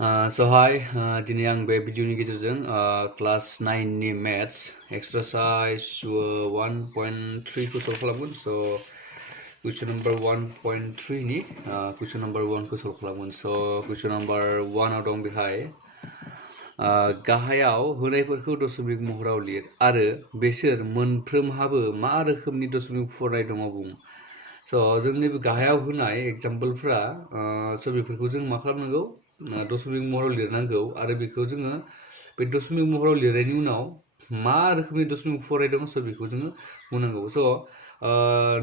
So hi, दिनै आं बे भिडिअनि गेजेरजों क्लास 9 नि मेथ्स एक्सारसाइज 1.3 खौ सल्भ खालामगोन। स' कुइसन नम्बर 1.3 नि कुइसन नम्बर 1 खौ सल्भ खालामगोन। स' कुइसन नम्बर 1 आव दं बेहाय गाहायाव होनायफोरखौ दशमिक महराव लिर आरो बेसोर मोनफ्रोमहाबो मा रोखोमनि दशमिक फरायनाय दङ बुं। स' जोंनि गाहायाव होनाय एग्जाम्पलफ्रा स' बेफोरखौ जों मा खालामनांगौ दशमिक महराव लिरनांगौ आरो बेखौ जोङो बे दशमिक महराव लिरनायनि उनाव मा रोखोमनि दशमिक फरायनाय दं स' बेखौ जोङो बुंनांगौ। स'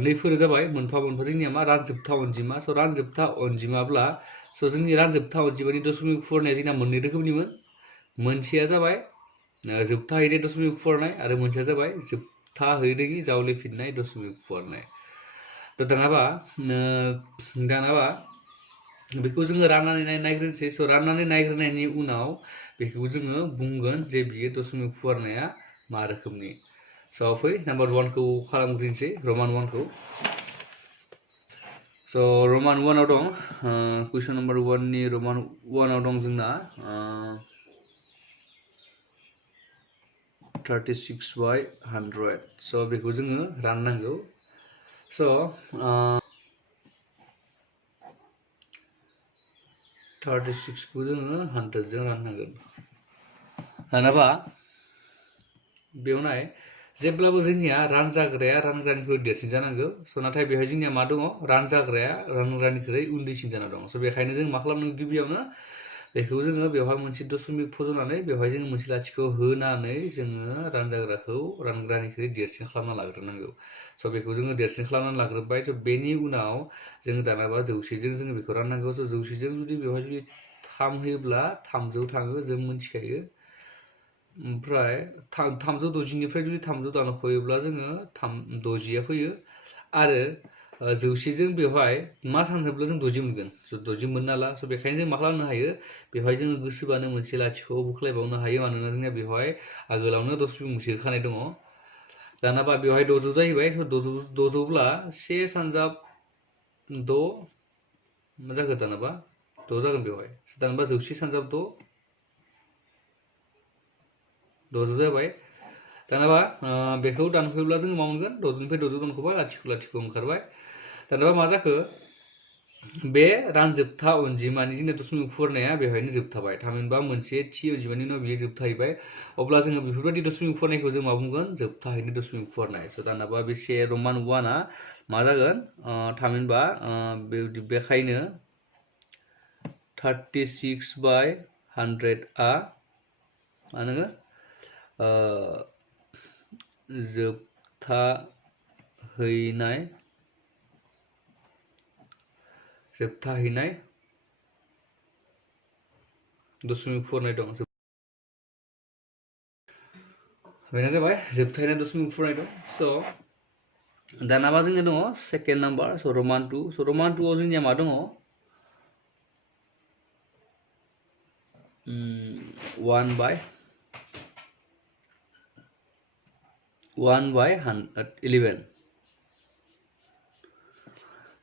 नैफोर जाबाय मोनफा मोनफा जोंनिया मा रानजोबथा अनजिमा। स' रानजोबथा अनजिमाब्ला स' जोंनि रानजोबथा अनजिमानि दशमिक फरायनाया जोंना मोननै रोखोमनिमोन। मोनसेया जाबाय जोबथा हैनाय दशमिक फरायनाय आरो मोनसेया जाबाय जोबथा हैनायनि जावलेफिननाय दशमिक फरायनाय। दानाबा बेखौ जोङो राननानै नायग्रोनोसै। स' राननानै नायग्रोनायनि उनाव बेखौ जोङो बुंगोन जे बियो दशमिक फुवारनाया मा रोखोमनि। स' फै नाम्बार 1 खौ खालामग्रोनोसै, रमान 1 खौ। स' रमान 1 आव दं कुइसन नम्बर 1 नि रमान 1 आव दं जोंना 36/100। स' बेखौ जोङो राननांगौ। स' 36 खौ जोङो 100 जों राननांगोन। दानाबा बेयाव नाय जेब्लाबो जोंनिया रानजाग्राया रानग्रानिख्रुइ देरसिन जानांगौ। स' नाथाय बेवहाय जोंनिया मा दङ रानजाग्राया रानग्रानिख्रुइ उन्दैसिन जाना दं। स' बेखायनो जों मा खालामनांगौ गिबियावनो बेखौ जोङो बेवहाय मोनसे दशमिक फज'नानै बेवहाय जोङो मोनसे लाथिख' होनानै जोङो रानजाग्राखौ रानग्रानिख्रुइ देरसिन खालामना लाग्रोनांगौ। स' बेखौ जोङो देरसिन खालामनानै लाग्रोबाय। स' बेनि उनाव जोङो दानाबा 100जों जोङो बेखौ राननांगौ। स' 100जों जुदि बेवहाय जुदि 3 होयोब्ला 300 थाङो जों मिथिखायो। ओमफ्राय 360निफ्राय जुदि 300 दानख'योब्ला जोङो 60या फैयो आरो 100जों बेवहाय मा सानजाब्ला जों 60 मोनगोन। स' 60 मोननो हाला। स' बेखायनो जों मा खालामनो हायो बेवहाय जोङो गोसोबानो मोनसे लाथिख' बोख्लायबावनो हायो। मानोना जोंनिया बेवहाय आगोलावनो दशमिक मोनसे होखानाय दङ। दानाबा बेवहाय 600 जाहैबाय। स' 600ब्ला 1 सानजाब 6 मा जागोन दानाबा 6 जागोन बेवहाय। दानाबा 100 सानजाब 6 जाबाय। दानाबा बेखौ दानख'योब्ला जोङो मा मोनगोन 6निफ्राय 6 दानख'बा लाथिख' ओंखारबाय। दानाबा मा जाखो बे रानजोबथा अनजिमानि जोंना दशमिक फुवारनाया बेवहायनो जोबथाबाय। थामहिनबा मोनसे थि अनजिमानि उनाव बियो जोबथाहैबाय। अब्ला जोङो बेफोरबायदि दशमिक फुवारनायखौ जों मा बुंगोन जोबथाहैनाय दशमिक फुवारनाय। स' दानाबा बे रमान 1आ मा जागोन थामहिनबा बेखायनो 36/100 मा नोङो जोबथाहैनाय दशमिक फुवारनाय दं। बेनो जाबाय जोबथाहैनाय दशमिक फुवारनाय दं। स' दानाबा जोंनिया दङ सेकेन्ड नाम्बार। स' रमान 2। स' रमान 2 आव जोंनिया मा दङ 1/11।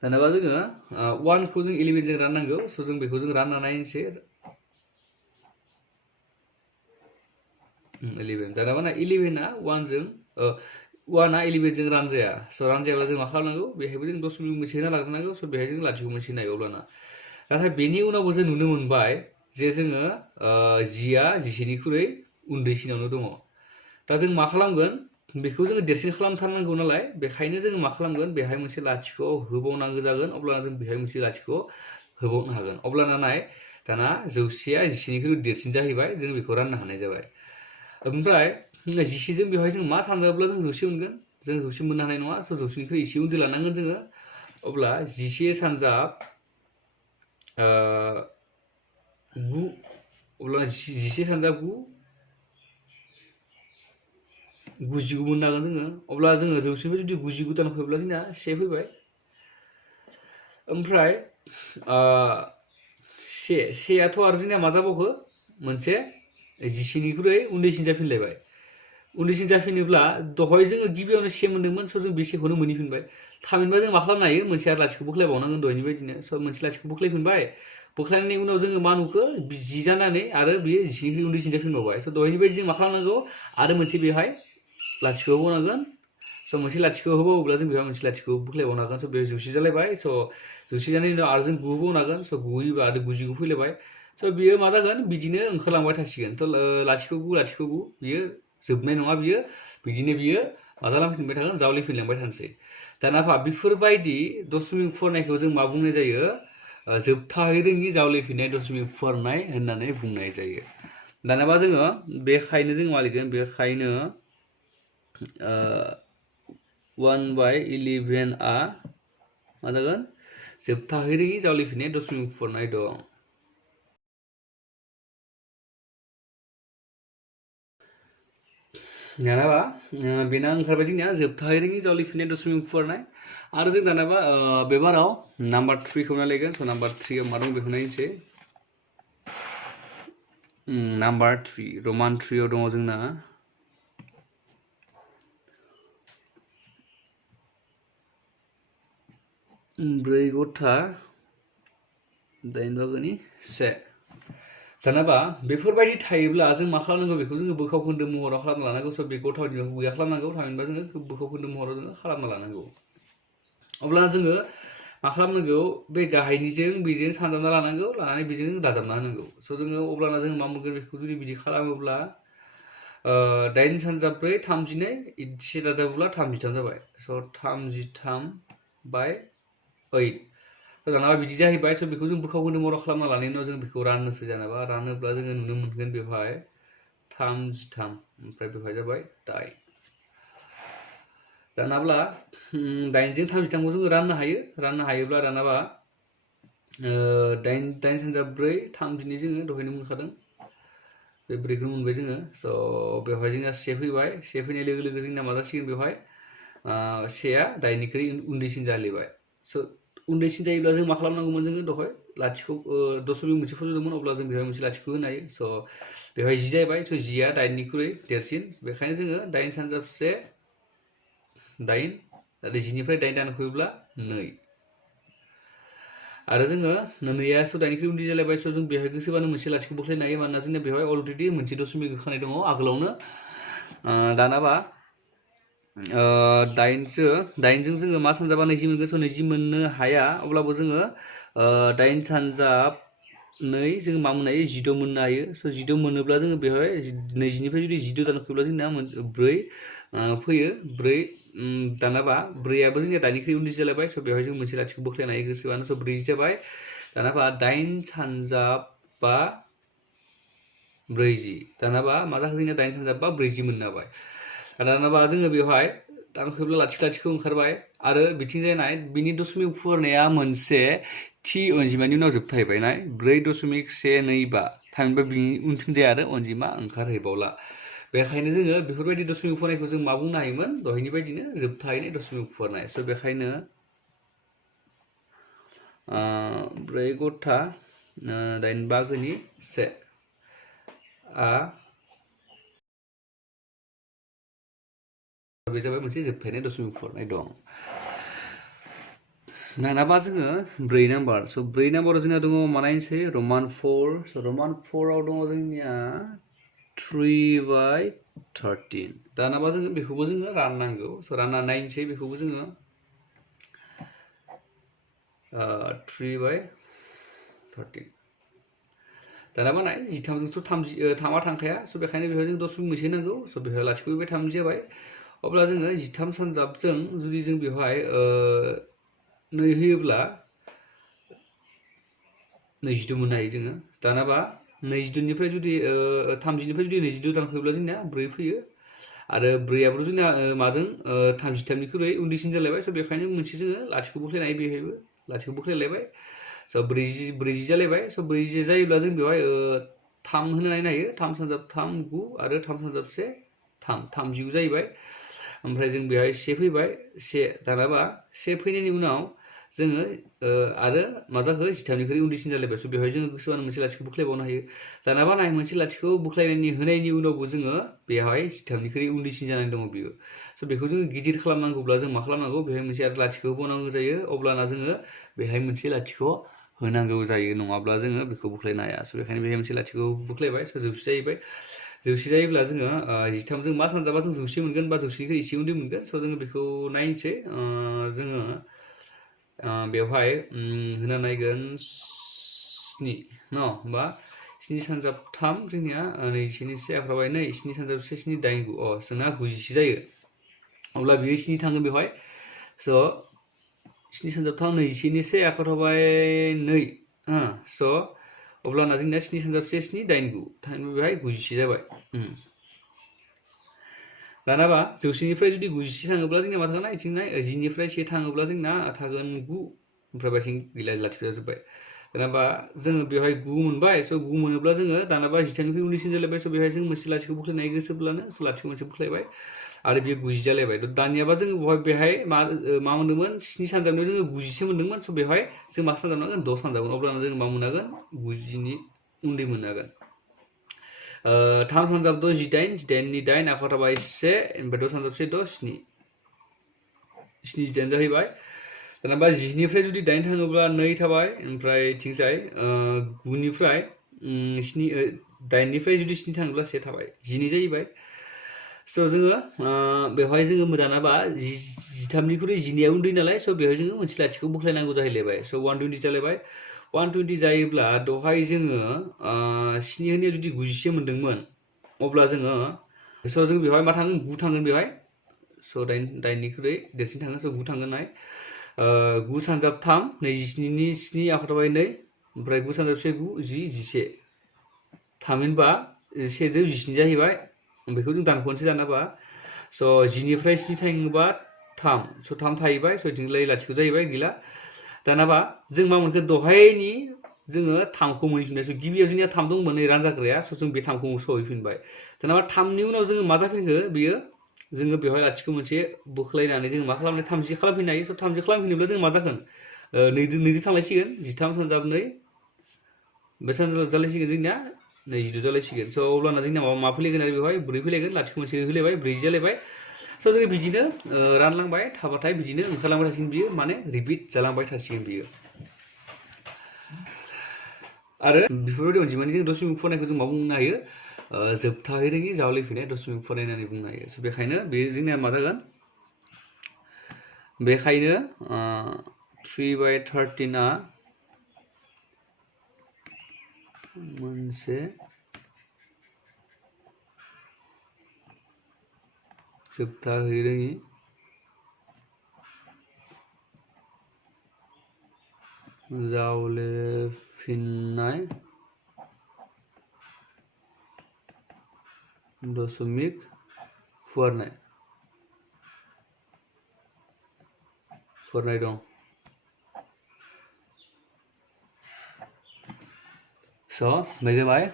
दानाबा जोङो 1 खौ जों 11 जों राननांगौ। स' जों बेखौ जों रानना नायनोसै। 11 दानाबा ना 11आ 1आ 11 जों रानजाया। स' रानजायाब्ला जों मा खालामनांगौ बेहायबो जों दशमिक मोनसे होना लाग्रोनांगौ। स' बेहाय जों लाथिख' मोनसे नायो अब्लाना। नाथाय बेनि उनावबो जों नुनो मोनबाय जे जोङो 10आ 11निख्रुइ उन्दैसिनावनो दङ। दा जों मा खालामगोन बेखौ जोङो देरसिन खालामथारनांगौ नालाय बेखायनो जोङो मा खालामगोन बेहाय मोनसे लाथिख' होबावनांगौ जागोन। अब्लाना जों बेहाय मोनसे लाथिख' होबावनो हागोन। अब्लाना नाय दाना 100आ 11निख्रुइ देरसिन जाहैबाय। जों बेखौ राननो हानाय जाबाय। ओमफ्राय 11जों बेवहाय जों मा सानजाब्ला जों 100 मोनगोन। जों 100 मोननो हानाय नङा। स' 100निख्रुइ एसे उन्दै लानांगोन जोङो। अब्ला 11 सानजाब 9 अब्ला 11 सानजाब 9 99 मोननो हागोन जोङो। अब्ला जोङो 100निफ्राय जुदि 99 दानख'योब्ला जोंना 1 फैबाय। ओमफ्राय 1आथ' आरो जोंनिया मा जाबावखो मोनसे 11निख्रुइ उन्दैसिन जाफिनलायबाय। उन्दैसिन जाफिनोब्ला दहाय जोङो गिबियावनो 1 मोनदोंमोन। स' जों बे 1खौनो मोनहैफिनबाय। थामहिनबा जों मा खालामनो हायो मोनसे आरो लाथिख' बोख्लायबावनांगोन दहायनि बायदिनो। स' मोनसे लाथिख' बोख्लायफिनबाय। बोख्लायनायनि उनाव जोङो मा नुखो जि जानानै आरो बियो जिनिफ्राय उन्दैसिन जाफिनबावबाय स' दहायनि बायदि जों मा खालामनांगौ आरो मोनसे बेवहाय लाथिख' होबावनांगोन स' मोनसे लाथिख' होबावोब्ला जों बेवहाय मोनसे लाथिख' बुख्लायबावनो हागोन स' बेयाव 90 जालायबाय स' 90 जानायनि उनाव आरो जों 9 होबावनो हागोन स' 9 होयोबा आरो 99 फैलायबाय स' बियो मा जागोन बिदिनो ओंखारलांबाय थासिगोन थ' लाथिख' 9 बियो जोबनाय नङा बिदिनो बियो मा जालांफिनबाय थागोन जावलिफिनलांबाय थानोसै दानाफा बेफोरबायदि दशमिक फुवारनायखौ जों मा बुंनाय जायो जोबथाहै रोङि जावलिफिननाय दशमिक फुवारनाय होननानै बुंनाय जायो दानाबा जोङो बेखायनो जों मा लिरगोन बेखायनो 1/11 आ मा जागोन जोबथाहै रोङि जावलिफिननाय दशमिक फुवारनाय दं दानाबा बेना ओंखारबाय जोंनिया जोबथाहै रोङि जावलिफिननाय दशमिक फुवारनाय आरो जों दानाबा बे बाराव नाम्बार 3 खौ नायलायगोन स' नाम्बार 3 आव मा दं बेखौ नायनोसै नाम्बार 3 रमान 3 आव दङ जोंना 4 गथा 8 बाहागोनि 1 दानाबा बेफोरबायदि थायोब्ला जों मा खालामनांगौ बेखौ जोङो बोखावखोन्दो महराव खालामना लानांगौ स' बेखौ गथावनिखौ गैया खालामनांगौ थामहिनबा जोङो बोखावखोन्दो महराव जोङो खालामना लानांगौ अब्ला जोङो मा खालामनांगौ बे गाहायनिजों बेजों सानजाबना लानांगौ लानानै बेजों दाजाबना होनांगौ स' जोङो अब्लाना जों मा मोनगोन बेखौ जुदि बिदि खालामोब्ला 8 सानजाब 4 32 एसे दाजाबोब्ला 33 जाबाय स' 33/8 दानाबा बिदि जाहैबाय स' बेखौ जों बोखावखोन्दो महराव खालामना लानायनि उनाव जों बेखौ राननोसै दानाबा रानोब्ला जोङो नुनो मोनगोन बेवहाय 33 ओमफ्राय बेवहाय जाबाय 8 दानाब्ला 8 जों 33 खौ जोङो राननो हायोब्ला दानाबा 8 सानजाब 4 32 जोङो दहायनो मोनखादों बे 4 खौ मोनबाय जोङो स' बेवहाय जोंना 1 फैबाय 1 फैनाय लोगो लोगो जोंना मा जासिगोन बेवहाय 1 आ 8 निख्रुइ उन्दैसिन जाहैबाय स' उन्दैसिन जायोब्ला जों मा खालामनांगौमोन जोङो दहाय लाथिख' दशमिक मोनसे फज'दोंमोन अब्ला जों बेवहाय मोनसे लाथिख' होनो हायो स' बेवहाय 10 जाहैबाय स' 10 आ 8 निख्रुइ देरसिन बेखायनो जोङो 8 सानजाब 1 8 आरो 10 निफ्राय 8 दानख'योब्ला 2 आरो जोङो 2आ स' 8 निख्रुइ उन्दै जालायबाय स' जों बेवहाय गोसोबानो मोनसे लाथिख' बोख्लायनो हायो मानोना जोंना बेवहाय अलरेडि मोनसे दशमिक होखानाय दङ आगोलावनो दानाबा 8जों जोङो मा सानजाबा 20 मोनगोन स' 20 मोननो हाया अब्लाबो जोङो 8 सानजाब 2 जों मा मोननो हायो 16 मोननो हायो स' 16 मोनोब्ला जोङो बेवहाय 20 निफ्राय जुदि 16 दानख'योब्ला जोंना 4 फैयो 4 दानाबा 4आबो जोंनिया 8 निख्रुइ उन्दै जालायबाय स' बेवहाय जों मोनसे लाथिख' बोख्लायनो हायो गोसोबानो स' 4 जाबाय दानाबा 8 सानजाब 40 दानाबा मा जाखो जोंनिया 8 सानजाब 40 मोननो हाबाय दानाबा जोङो बेवहाय दानख'योब्ला लाथिख' ओंखारबाय आरो बिथिंजाय नाय बिनि दशमिक फुवारनाया मोनसे थि अनजिमानि उनाव जोबथाहैबाय नाय 4.125 थामहिनबा बिनि उनथिंजाय आरो अनजिमा ओंखारहैबावला बेखायनो जोङो बेफोरबायदि दशमिक फुवारनायखौ जों मा बुंनो हायोमोन दहायनि बायदिनो जोबथाहैनाय दशमिक फुवारनाय स' बेखायनो 4 गथा 8 बाहागोनि 1 आ बे जाबाय मोनसे जोबथाहैनाय दशमिक फुवारनाय दं दानाबा जोङो 4 नाम्बार स' 4 नाम्बाराव जोंना दङ मा नायनोसै रमान 4 स' रमान 4 आव दङ जोंनिया 3/13 दानाबा जोङो बेखौबो जोङो राननांगौ स' रानना नायनोसै बेखौबो जोङो 3/13 दानाबा नाय 13जोंथ' 3आ थांखाया स' बेखायनो बेवहाय जों दशमिक मोनसे नांगौ स' बेवहाय लाथिख' फैबाय 3 जाबाय अब्ला जोङो 13 सानजाबजों जुदि जों बेवहाय 2 होयोब्ला 22 मोननो हायो जोङो दानाबा 22 निफ्राय जुदि 30 निफ्राय जुदि 22 दानख'योब्ला जोंनिया 4 फैयो आरो 4आबोथ' जोंना माजों 33 निख्रुइ उन्दैसिन जालायबाय स' बेखायनो मोनसे जोङो लाथिख' बोख्लायनो हायो बेवहायबो लाथिख' बोख्लायलायबाय स' 40 जालायबाय स' 40 जायोब्ला जों बेवहाय 3 होनो नायनो हायो 3 सानजाब 3 9 आरो 3 सानजाब 1 3 39 जाहैबाय ओमफ्राय जों बेवहाय 1 फैबाय 1 दानाबा 1 फैनायनि उनाव जोङो आरो मा जाखो 13 निख्रुइ उन्दैसिन जालायबाय स' बेवहाय जोङो गोसोबानो मोनसे लाथिख' बोख्लायबावनो हायो दानाबा नाय मोनसे लाथिख' बोख्लायनायनि होनायनि उनावबो जोङो बेवहाय 13 निख्रुइ उन्दैसिन जानानै दङ बियो स' बेखौ जोङो गिदिर खालामनांगौब्ला जों मा खालामनांगौ बेवहाय मोनसे आरो लाथिख' होबावनांगौ जायो अब्लाना जोङो बेवहाय मोनसे लाथिख' होनांगौ जायो नङाब्ला जोङो बेखौ बोख्लायनो हाया स' बेखायनो बेहाय मोनसे लाथिखौ बोख्लायबाय स' जौसे जाहैबाय जौसे जायोब्ला जोङो 13 जों मा सानजाबा जों जौसे मोनगोन बा जौसेनिख्रुइ एसे उन्दै मोनगोन स' जोङो बेखौ नायनोसै जोङो बेवहाय होना नायगोन 7 न' बा 7 सानजाब 3 जोंनिया 21 से आखारबाय 2 7 सानजाब 1 7 8 9 जोंना 90 जायो अब्ला बियो 7 थाङो बेवहाय स' 7 सानजाब 3 21 से आखारबाय 2 स' अब्लाना जोंनिया 7 सानजाब 1 7 8 9 थाङो बेवहाय 90 जाबाय दानाबा जौसेनिफ्राय जुदि 90 थाङोब्ला जोंना मा थागोन इथिंनाय 10निफ्राय 1 थाङोब्ला जोंना थागोन 9 ओमफ्राय बाथिं गैला लाथिख' जाजोब्बाय दानाबा जोङो बेवहाय 9 मोनबाय स' 9 मोनोब्ला जोङो दानाबा 10निफ्राय उन्दैसिन जालायबाय स' बेवहाय जों मोनसे लाथिख' बोख्लायनाय गोसोब्लानो स' लाथिख' मोनसे बोख्लायबाय आरो बेयो 90 जालायबाय दानियाबा जोङो बेहाय मा मोनदोंमोन 7 सानजाबनायाव जोङो 90 सो मोनदोंमोन स' बेवहाय जों मा सानजाबनांगोन 6 सानजाबगोन अब्लाना जों मा मोनहागोन 90नि उन्दै मोनहागोन 3 सानजाब 6 18 18नि 8 आखायाव थाबाय 1 ओमफ्राय 6 सानजाब 1 6 7 7 8 जाहैबाय दानाबा 10निफ्राय जुदि 8 थाङोब्ला 2 थाबाय ओमफ्राय थिंजाय 9निफ्राय 8निफ्राय जुदि 7 थाङोब्ला 1 थाबाय 12 जाहैबाय स' जोङो बेवहाय जोङो दानाबा 13निख्रुइ 12 उन्दै नालाय स' बेवहाय जोङो मोनसे लाथिखौ बोख्लायनांगौ जाहैलायबाय स' 120 जालायबाय 120 जायोब्ला दहाय जोङो 7 होनायाव जुदि 90 मोनदोंमोन अब्ला जोङो स' जों बेवहाय मा थांगोन 9 थांगोन बेवहाय स' 8निख्रुइ देरसिन थाङो स' 9 थांगोन नाय 9 सानजाब 3 27नि 7 आखायाव थाबाय 2 ओमफ्राय 9 सानजाब 1 9 10 11 थामहिनबा 112 जाहैबाय बेखौ जों दानख'नोसै दानाबा स' 10निफ्राय 7 थाङोबा 3 स' 3 थाहैबाय स' इथिंलाय लाथिख' जाहैबाय गैला दानाबा जों मा मोनखो दहायनि जोङो 3खौ मोनफिनबाय स' गिबियाव जोंनिया 3 दंमोन रानजाग्राया स' जों बे 3खौ सहैफिनबाय दानाबा 3नि उनाव जोङो मा जाफैखो बेयो जोङो बेवहाय लाथिख' मोनसे बोख्लायनानै जोङो मा खालामनो 30 खालामफिननो हायो स' 30 खालामफिनोब्ला जों मा जागोन 2 थांलायसिगोन 13 सानजाब 2 बे सानजाब जालायसिगोन जोंनिया 22 जालायसिगोन स' अब्लाना जोंना मा फैलायगोन आरो बेवहाय 4 फैलायगोन लाथिख' मोनसे होलायबाय 40 जालायबाय स' जोङो बिदिनो रानलांबाय थाबाथाय बिदिनो ओंखारलांबाय थासिगोन बियो माने रिपिट जालांबाय थासिगोन बियो आरो बेफोरबायदि अनजिमानि जों दशमिक फरायनायखौ जों मा बुंनो हायो जोबथाहै रोङि जावलेफिननाय दशमिक फरायनानै बुंनो हायो स' बेखायनो बे जोंनिया मा जागोन बेखायनो 3/13 मोनसे जोबथाहै रोङि जावलेफिननाय दशमिक फुवारनाय दं स' बे जाबाय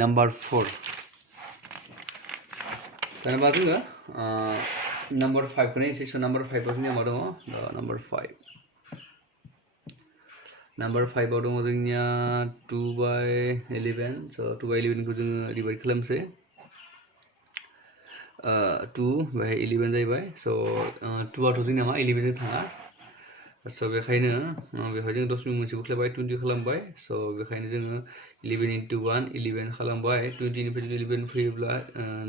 नाम्बार 4 जेनेबा जोङो नाम्बार 5खौ नायनोसै स' नाम्बार 5आव जोंनिया मा दङ नाम्बार 5आव दङ जोंनिया 2/11 स' 2/11खौ जोङो डिभाइड खालामसै 2 बेहाय 11 जाहैबाय स' 2आथ' जोंनिया मा 11 जों थाङा स' बेखायनो बेवहाय जों दशमिक मोनसे बोख्लायबाय 20 खालामबाय स' बेखायनो जोङो 11 into 1 11 खालामबाय 20निफ्राय 11 फैयोब्ला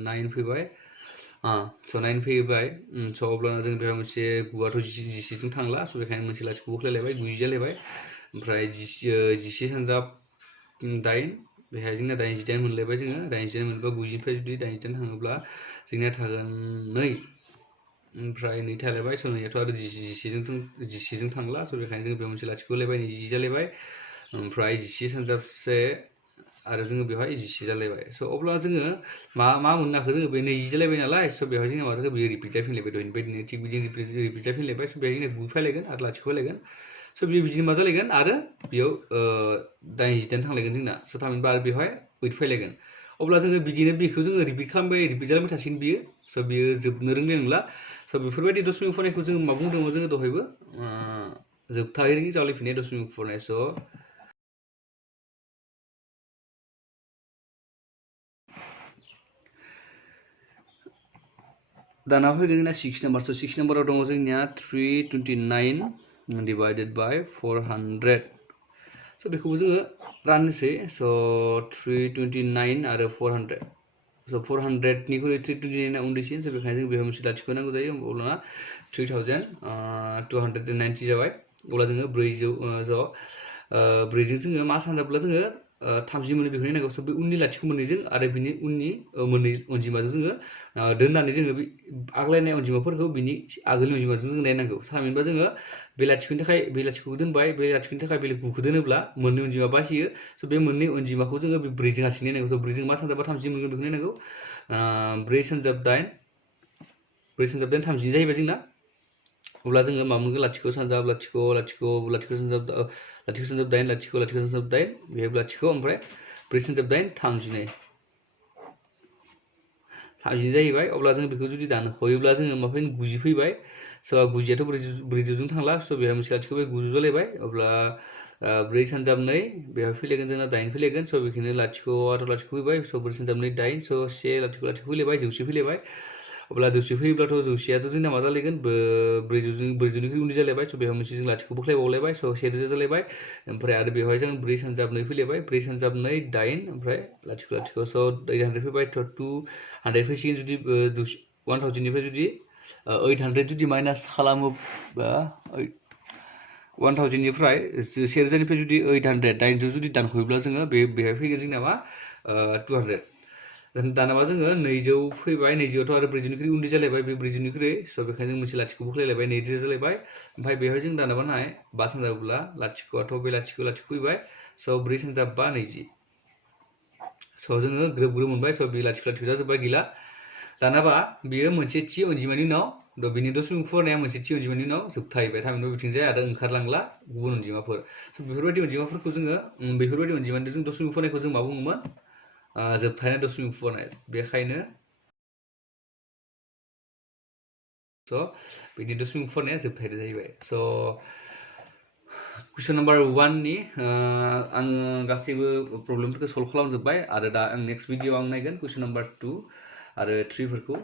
9 फैबाय स' 9 फैबाय स' अब्लाना जों बेवहाय मोनसे 9आथ' 10 जों थांला स' बेखायनो मोनसे लाथिख' बोख्लायलायबाय 90 जालायबाय ओमफ्राय 11 सानजाब 8 बेहाय जोंना 88 मोनलायबाय जोङो 88 मोनबा 90निफ्राय जुदि 88 थाङोब्ला जोंनिया थागोन 2 ओमफ्राय 2 थालायबाय स' 2आथ' आरो 10 जों थांला स' बेखायनो जोङो बेयाव मोनसे लाथिख' होलायबाय 20 जालायबाय ओमफ्राय 10 सानजाब 1 आरो जोङो बेवहाय 10 जालायबाय स' अब्ला जोङो मा मोननो हाखो जोङो बे 20 जालायबाय नालाय स' बेवहाय जोंना मा जाखो बेयो रिपिट जाफिनलायबाय दहायनि बायदिनो थिग बिदिनो रिपिट जाफिनलायबाय स' बेहाय जोंना 9 फैलायगोन आरो लाथिख' फैलायगोन स' बेयो बिदिनो मा जालायगोन आरो बेयाव 88 थांलायगोन जोंना स' थामहिनबा आरो बेवहाय 8 फैलायगोन अब्ला जोङो बिदिनो बेखौ जोङो रिपिट खालामबाय रिपिट जालांबाय थासिगोन बियो स' बियो जोबनो रोंनाय नंला स' बेफोरबायदि दशमिक फरायनायखौ जोङो मा बुंदोंमोन जोङो दहायबो जोबथाहै रोङि जावलेफिननाय दशमिक फरायनाय स' दाना फैगोन जोंना 6 नाम्बार स' 6 नाम्बाराव दङ जोंनिया 329 divided by 400 स' बेखौबो जोङो राननोसै स' 329 आरो 400 स' 400निख्रुइ 329 उन्दैसिन स' बेखायनो जों बेयाव मोनसे लाथिख' नांगौ जायो अब्ला 3290 जाबाय अब्ला जोङो 400 ब्रैजों जोङो मा सानजाब्ला जोङो 30 मोनो बेखौ नायनांगौ स' बे उननि लाथिख' मोननैजों आरो बिनि उननि मोननै अनजिमाजों जोङो दोननानै जोङो बे आग्लायनाय अनजिमाफोरखौ बिनि आगोलनि अनजिमाजों जों नायनांगौ थामहिनबा जोङो बे लाथिख'नि थाखाय बे लाथिख'खौ दोनबाय बे लाथिख'नि थाखाय बे 9खौ दोनोब्ला मोननै अनजिमा बासियो स' बे मोननै अनजिमाखौ जोङो बे 4जों हारसिं नायनांगौ स' 4जों मा सानजाबा 30 मोनगोन बेखौ नायनांगौ 4 सानजाब 8 30 जाहैबाय जोंना अब्ला जोङो मा मोनगोन लाथिख' सानजाब लाथिख' सानजाब 8 लाथिख' सानजाब 8 बेहाय लाथिख' ओमफ्राय 4 सानजाब 8 32 जाहैबाय अब्ला जों बेखौ जुदि दानख'योब्ला जोङो मा फैगोन 90 फैबाय स' 90आथ' 400जों थांला स' बेहा मोनसे लाथिख' बे 900 जालायबाय अब्ला 4 सानजाब 2 बेहा फैलायगोन जोंना 8 फैलायगोन स' बेखिनो लाथिख'आथ' लाथिख' फैबाय स' 4 सानजाब 2 8 स' 1 लाथिख' फैलायबाय 100 फैलायबाय अब्ला 100 फैयोब्लाथ' 100आथ' जोंना मा जालायगोन 400निख्रुइ उन्दै जालायबाय स' बेहा मोनसे जों लाथिख' बोख्लायबावलायबाय स' 1000 जालायबाय ओमफ्राय आरो बेवहाय जों 4 सानजाब 2 फैलायबाय 4 सानजाब 2 8 ओमफ्राय लाथिख' स' 800 फैबाय थ' 200 फैसिगोन जुदि 1000निफ्राय जुदि 800 जुदि माइनास खालामोबा 1000निफ्राय 1000निफ्राय जुदि 800 जुदि दानख'योब्ला जोङो बेहाय फैगोन जोंना मा 200 दानाबा जोङो 200 फैबाय 200आथ' आरो 400निख्रुइ उन्दै जालायबाय बे 400निख्रुइ स' बेखायनो जों मोनसे लाथिख' बोख्लायलायबाय 200 जालायबाय ओमफ्राय बेवहाय जों दानाबा नाय 5 सानजाबोब्ला लाथिख'आथ' बे लाथिख' फैबाय स' 4 सानजाब 5 20 स' जोङो ग्रोब मोनबाय स' बे लाथिख' जाजोब्बाय गैला दानाबा बियो मोनसे थि अनजिमानि उनाव बिनि दशमिक फरायनाया मोनसे थि अनजिमानि उनाव जोबथाहैबाय थामहिनबा बिथिंजाय आरो ओंखारलांला गुबुन अनजिमाफोर स' बेफोरबायदि अनजिमाफोरखौ जोङो बेफोरबायदि अनजिमानि जों दशमिक फरायनायखौ जों मा बुङोमोन जोबथानाय दशमिक फरायनाय बेखायनो स' बिनि दशमिक फरायनाया जोबथाहैनाय जाहैबाय स' कुइसन नाम्बार 1नि आङो गासैबो प्रब्लेमफोरखौ सल्भ खालामजोब्बाय आरो दा आं नेक्स्ट भिडिअ आं नायगोन कुइसन नाम्बार 2 आरो 3 फोरखौ